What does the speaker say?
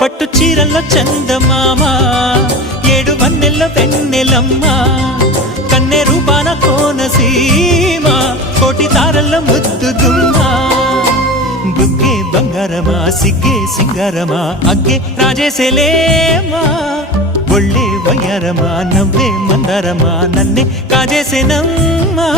పట్టు చీరల్లో చందమామ ఏడు వన్నెల్లో వెన్నెలమ్మ కన్నె రూపాన కోనసీమ కోటి తారల్లో ముద్దు గుమ్మ బుగ్గే బంగారమా సిగ్గే సింగారమా అగ్గే రాజేసేలేమా ఒళ్ళే వయ్యారమా నవ్వే మందారమా నన్నే కాజేసేనమ్మా